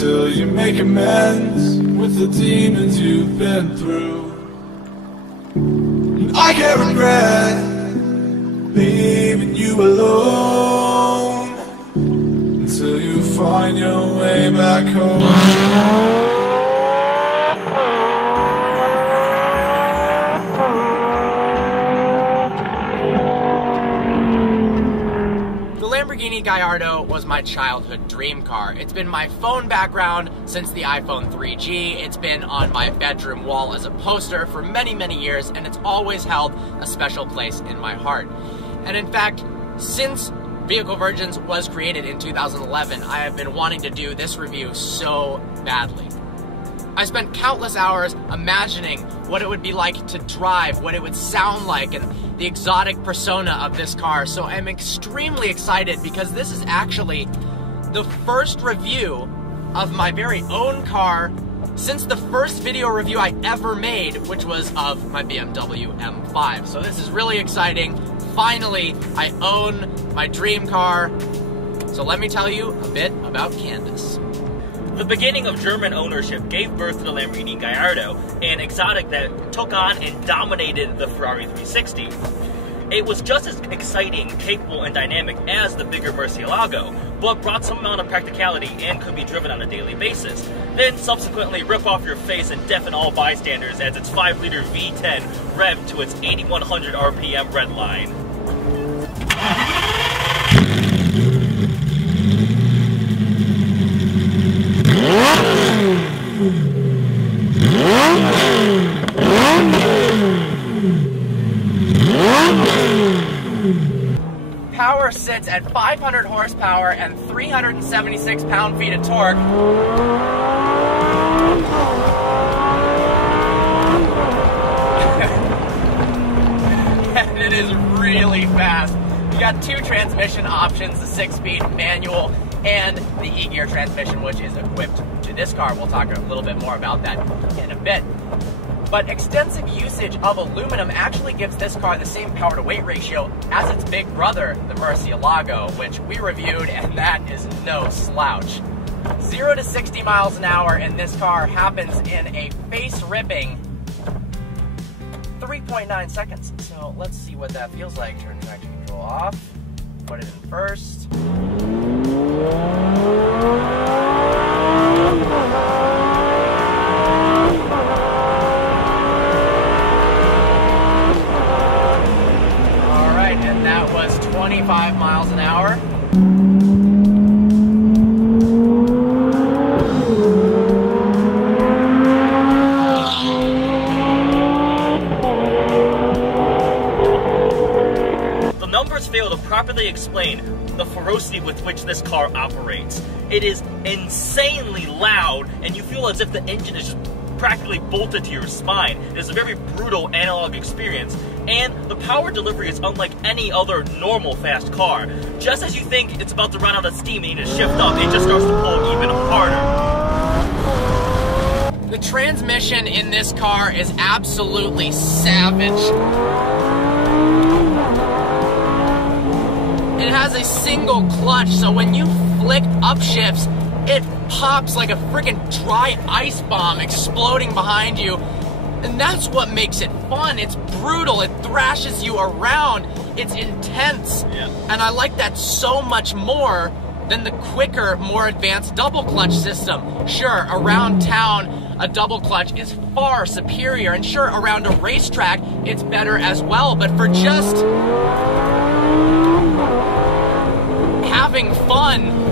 until you make amends with the demons you've been through. And I can't regret leaving you alone until you find your way back home. Lamborghini Gallardo was my childhood dream car. It's been my phone background since the iPhone 3G. It's been on my bedroom wall as a poster for many, many years, and it's always held a special place in my heart. And in fact, since Vehicle Virgins was created in 2011, I have been wanting to do this review so badly. I spent countless hours imagining what it would be like to drive, what it would sound like, and the exotic persona of this car. So I'm extremely excited because this is actually the first review of my very own car since the first video review I ever made, which was of my BMW M5. So this is really exciting. Finally, I own my dream car. So let me tell you a bit about Candace. The beginning of German ownership gave birth to the Lamborghini Gallardo, an exotic that took on and dominated the Ferrari 360. It was just as exciting, capable, and dynamic as the bigger Murcielago, but brought some amount of practicality and could be driven on a daily basis. Then subsequently rip off your face and deafen all bystanders as its 5-liter V10 revved to its 8,100 RPM red line. Power sits at 500 horsepower and 376 pound-feet of torque. And it is really fast. You got two transmission options, the 6-speed manual and the e-gear transmission, which is equipped to this car. We'll talk a little bit more about that in a bit. But extensive usage of aluminum actually gives this car the same power-to-weight ratio as its big brother, the Murcielago, which we reviewed, and that is no slouch. 0 to 60 miles an hour in this car happens in a face-ripping 3.9 seconds. So let's see what that feels like. Turn traction control off, put it in first. And that was 25 miles an hour. The numbers fail to properly explain the ferocity with which this car operates. It is insanely loud, and you feel as if the engine is just practically bolted to your spine. It is a very brutal analog experience, and the power delivery is unlike any other normal fast car. Just as you think it's about to run out of steam and you need to shift up, it just starts to pull even harder. The transmission in this car is absolutely savage. It has a single clutch, so when you flick upshifts, it pops like a freaking dry ice bomb exploding behind you. And that's what makes it fun. It's brutal, it thrashes you around, it's intense. Yeah. And I like that so much more than the quicker, more advanced double clutch system. Sure, around town, a double clutch is far superior, and sure, around a racetrack, it's better as well, but for just having fun,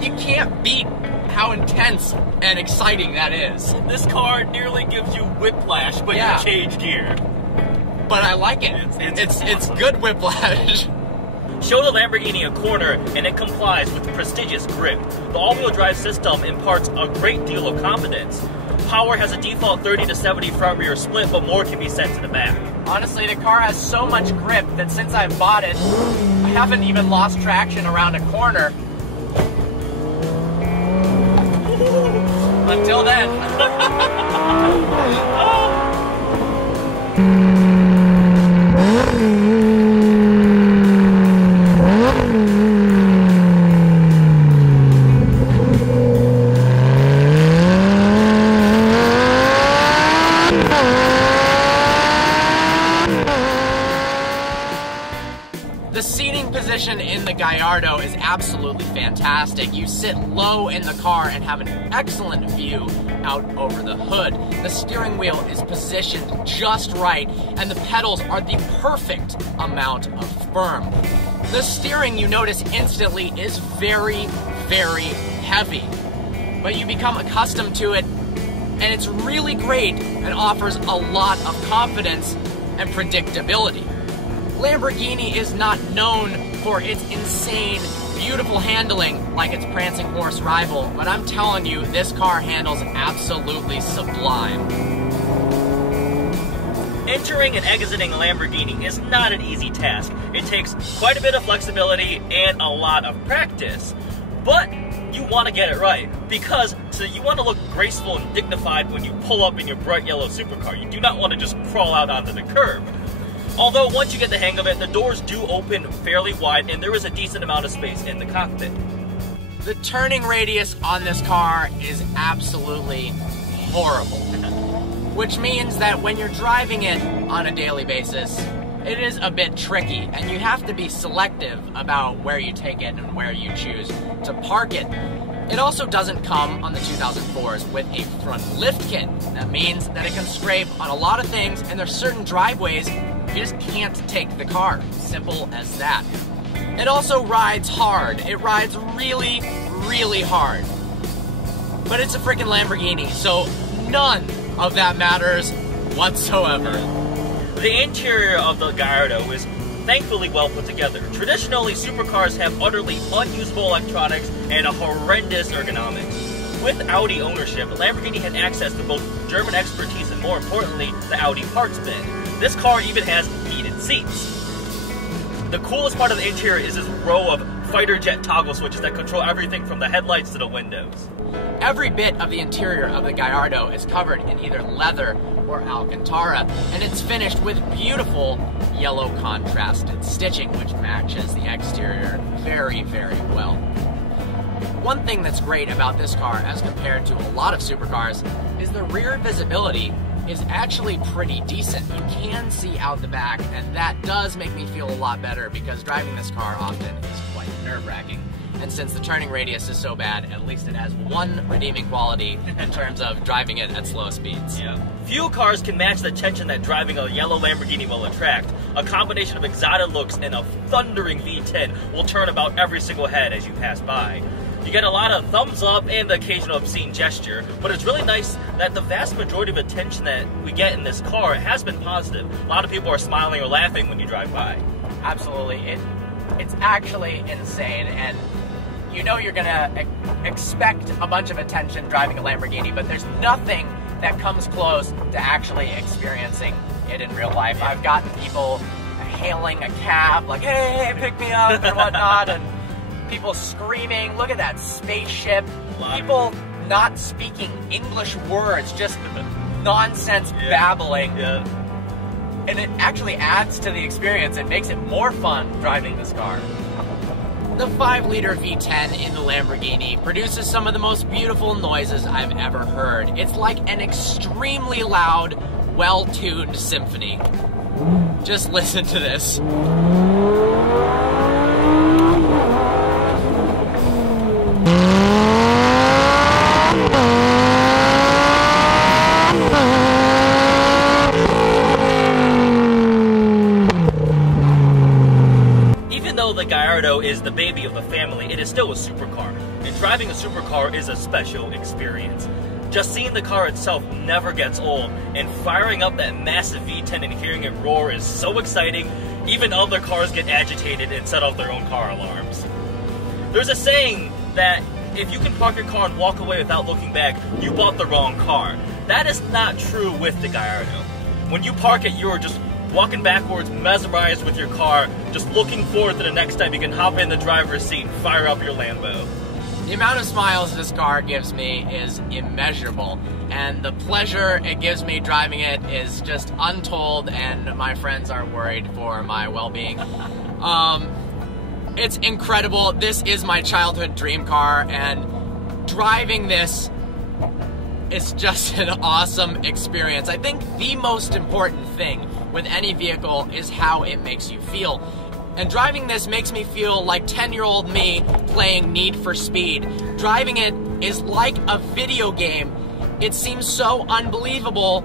you can't beat how intense and exciting that is. This car nearly gives you whiplash, but Yeah. you change gear. But I like it. It's good whiplash. Show the Lamborghini a corner and it complies with prestigious grip. The all-wheel drive system imparts a great deal of confidence. Power has a default 30 to 70 front rear split, but more can be sent to the back. Honestly, the car has so much grip that since I bought it, I haven't even lost traction around a corner. Until then. Gallardo is absolutely fantastic. You sit low in the car and have an excellent view out over the hood. The steering wheel is positioned just right, and the pedals are the perfect amount of firm. The steering, you notice instantly, is very, very heavy, but you become accustomed to it, and it's really great and offers a lot of confidence and predictability. Lamborghini is not known for its insane, beautiful handling like its prancing horse rival, but I'm telling you, this car handles absolutely sublime. Entering and exiting a Lamborghini is not an easy task. It takes quite a bit of flexibility and a lot of practice. But you want to get it right, because you want to look graceful and dignified when you pull up in your bright yellow supercar. You do not want to just crawl out onto the curb. Although once you get the hang of it, the doors do open fairly wide and there is a decent amount of space in the cockpit. The turning radius on this car is absolutely horrible, which means that when you're driving it on a daily basis, it is a bit tricky, and you have to be selective about where you take it and where you choose to park it. It also doesn't come on the 2004s with a front lift kit. That means that it can scrape on a lot of things, and there's certain driveways you just can't take the car. Simple as that. It also rides hard. It rides really, really hard. But it's a freaking Lamborghini, so none of that matters whatsoever. The interior of the Gallardo is thankfully well put together. Traditionally, supercars have utterly unusable electronics and a horrendous ergonomics. With Audi ownership, Lamborghini had access to both German expertise and, more importantly, the Audi parts bin. This car even has heated seats. The coolest part of the interior is this row of fighter jet toggle switches that control everything from the headlights to the windows. Every bit of the interior of the Gallardo is covered in either leather or Alcantara, and it's finished with beautiful yellow contrasted stitching, which matches the exterior very, very well. One thing that's great about this car as compared to a lot of supercars is the rear visibility is actually pretty decent. You can see out the back, and that does make me feel a lot better because driving this car often is quite nerve-wracking. And since the turning radius is so bad, at least it has one redeeming quality in terms of driving it at slow speeds. Yeah. Few cars can match the tension that driving a yellow Lamborghini will attract. A combination of exotic looks and a thundering V10 will turn about every single head as you pass by. You get a lot of thumbs up and the occasional obscene gesture, but it's really nice that the vast majority of attention that we get in this car has been positive. A lot of people are smiling or laughing when you drive by. Absolutely. It's actually insane, and you know you're gonna expect a bunch of attention driving a Lamborghini, but there's nothing that comes close to actually experiencing it in real life. I've gotten people hailing a cab, like, hey, pick me up, and whatnot, and people screaming, look at that spaceship. People not speaking English words, just nonsense babbling. Yeah. And it actually adds to the experience and makes it more fun driving this car. The 5-liter V10 in the Lamborghini produces some of the most beautiful noises I've ever heard. It's like an extremely loud, well-tuned symphony. Just listen to this. The Gallardo is the baby of the family, it is still a supercar, and driving a supercar is a special experience. Just seeing the car itself never gets old, and firing up that massive V10 and hearing it roar is so exciting, even other cars get agitated and set off their own car alarms. There's a saying that if you can park your car and walk away without looking back, you bought the wrong car. That is not true with the Gallardo. When you park it, you're just walking backwards, mesmerized with your car, just looking forward to the next time you can hop in the driver's seat and fire up your Lambo. The amount of smiles this car gives me is immeasurable, and the pleasure it gives me driving it is just untold, and my friends are worried for my well-being. It's incredible. This is my childhood dream car, and driving this is just an awesome experience. I think the most important thing with any vehicle is how it makes you feel. And driving this makes me feel like 10-year-old me playing Need for Speed. Driving it is like a video game. It seems so unbelievable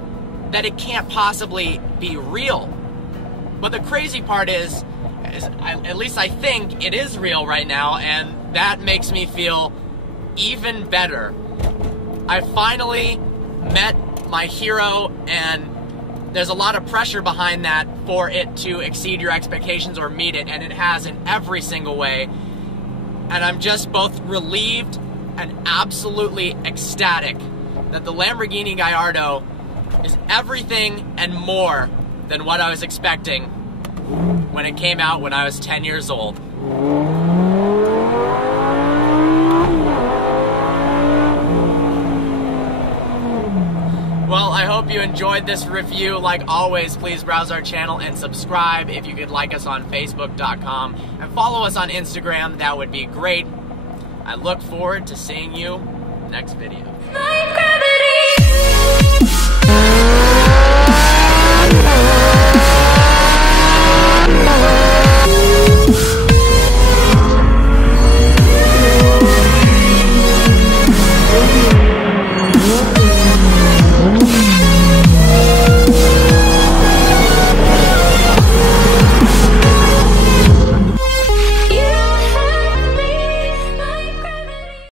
that it can't possibly be real. But the crazy part is at least I think it is real right now, and that makes me feel even better. I finally met my hero, and there's a lot of pressure behind that for it to exceed your expectations or meet it, and it has in every single way. And I'm just both relieved and absolutely ecstatic that the Lamborghini Gallardo is everything and more than what I was expecting when it came out when I was 10 years old. Well, I hope you enjoyed this review. Like always, please browse our channel and subscribe. If you could like us on Facebook.com and follow us on Instagram, that would be great. I look forward to seeing you next video. Like gravity.